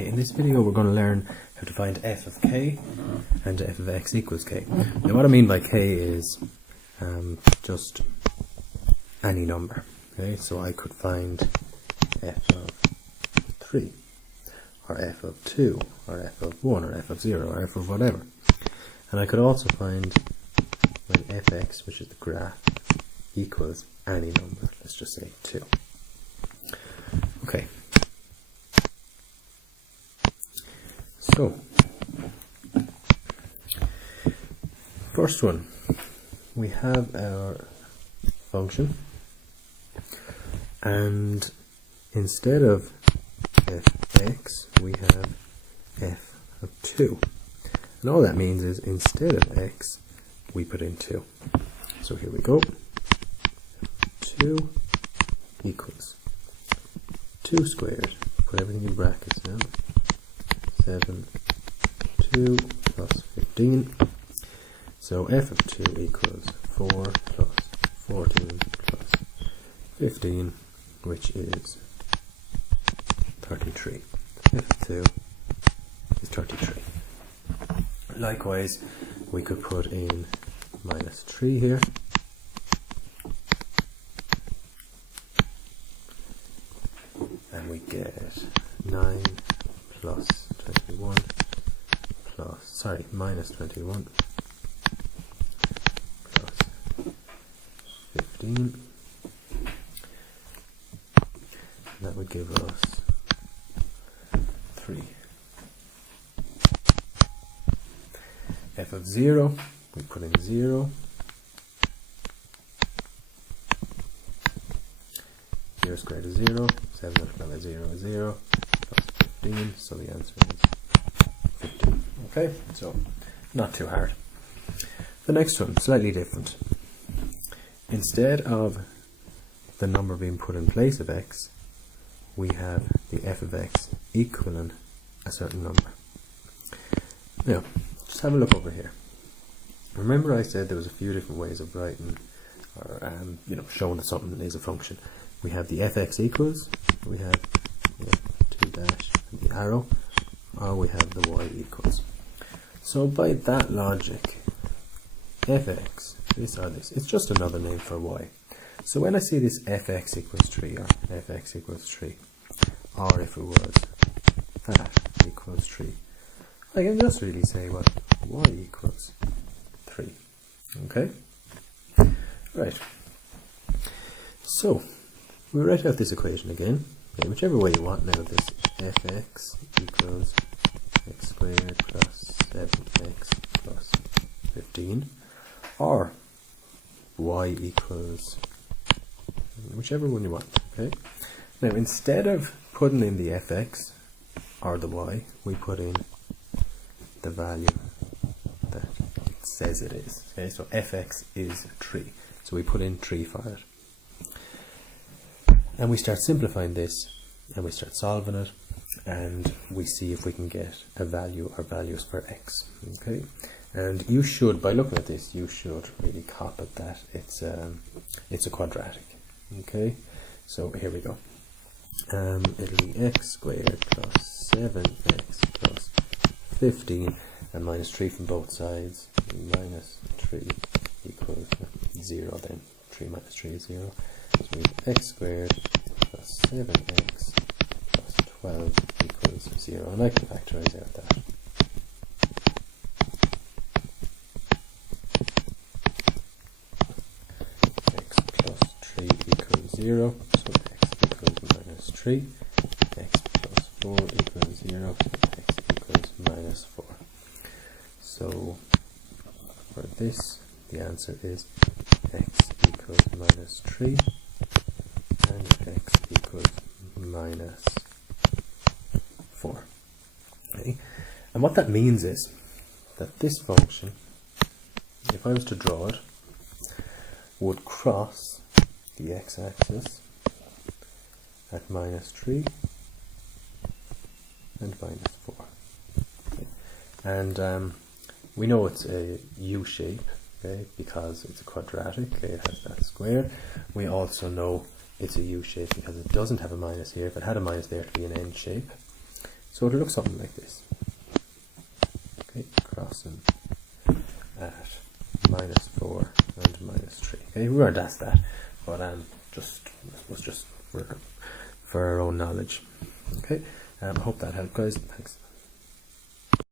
Okay, in this video we're going to learn how to find f of k and f of x equals k. Now what I mean by k is just any number. Okay, so I could find f of 3 or f of 2 or f of 1 or f of 0 or f of whatever. And I could also find when fx, which is the graph, equals any number. Let's just say 2. Okay. So, first one, we have our function, and instead of fx, we have f of 2. And all that means is instead of x, we put in 2. So here we go. 2 equals 2 squared, put everything in brackets now, 7, 2 plus 15. So f of 2 equals 4 plus 14 plus 15, which is 33. F of 2 is 33. Likewise, we could put in minus 3 here. And we get 9 plus 21 plus, minus 21 plus 15. That would give us 3. F of 0, we put in 0. 0 squared is 0, 7 multiplied by 0 is 0, plus 15, so the answer is 15. Okay, so not too hard. The next one, slightly different. Instead of the number being put in place of x, we have the f of x equaling a certain number. Now, just have a look over here. Remember I said there was a few different ways of writing or showing that something is a function. We have the fx equals, we have the 2 dash and the arrow, or we have the y equals. So by that logic, fx, this or this, it's just another name for y. So when I see this fx equals 3 or fx equals 3, or if it was that equals 3, I can just really say, well, y equals 3. Okay? Right. So, we write out this equation again, okay, whichever way you want now. This fx equals x squared plus 7x plus 15, or y equals whichever one you want. Okay. Now instead of putting in the fx or the y, we put in the value that it says it is. Okay, so fx is 3, so we put in 3 for it. And we start simplifying this, and we start solving it, and we see if we can get a value or values for x. Okay, and you should, by looking at this, you should really cop it that it's a quadratic. Okay, so here we go. It'll be x squared plus 7x plus 15, and minus 3 from both sides. Minus 3 equals 0. Then 3 minus 3 is 0. So we have x squared plus 7x plus 12 equals 0. And I can factorize out that. X plus 3 equals 0. So x equals minus 3. X plus 4 equals 0. X equals minus 4. So for this, the answer is x equals minus 3. And x equals minus 4. Okay. And what that means is that this function, if I was to draw it, would cross the x-axis at minus 3 and minus 4. Okay. And we know it's a U shape, okay, because it's a quadratic, okay, it has that square. We also know it's a U shape because it doesn't have a minus here. If it had a minus there, it would be an N shape. So it'll look something like this. Okay, crossing at -4 and -3. Okay, we weren't asked that, but I suppose just for our own knowledge. Okay, I hope that helped, guys. Thanks.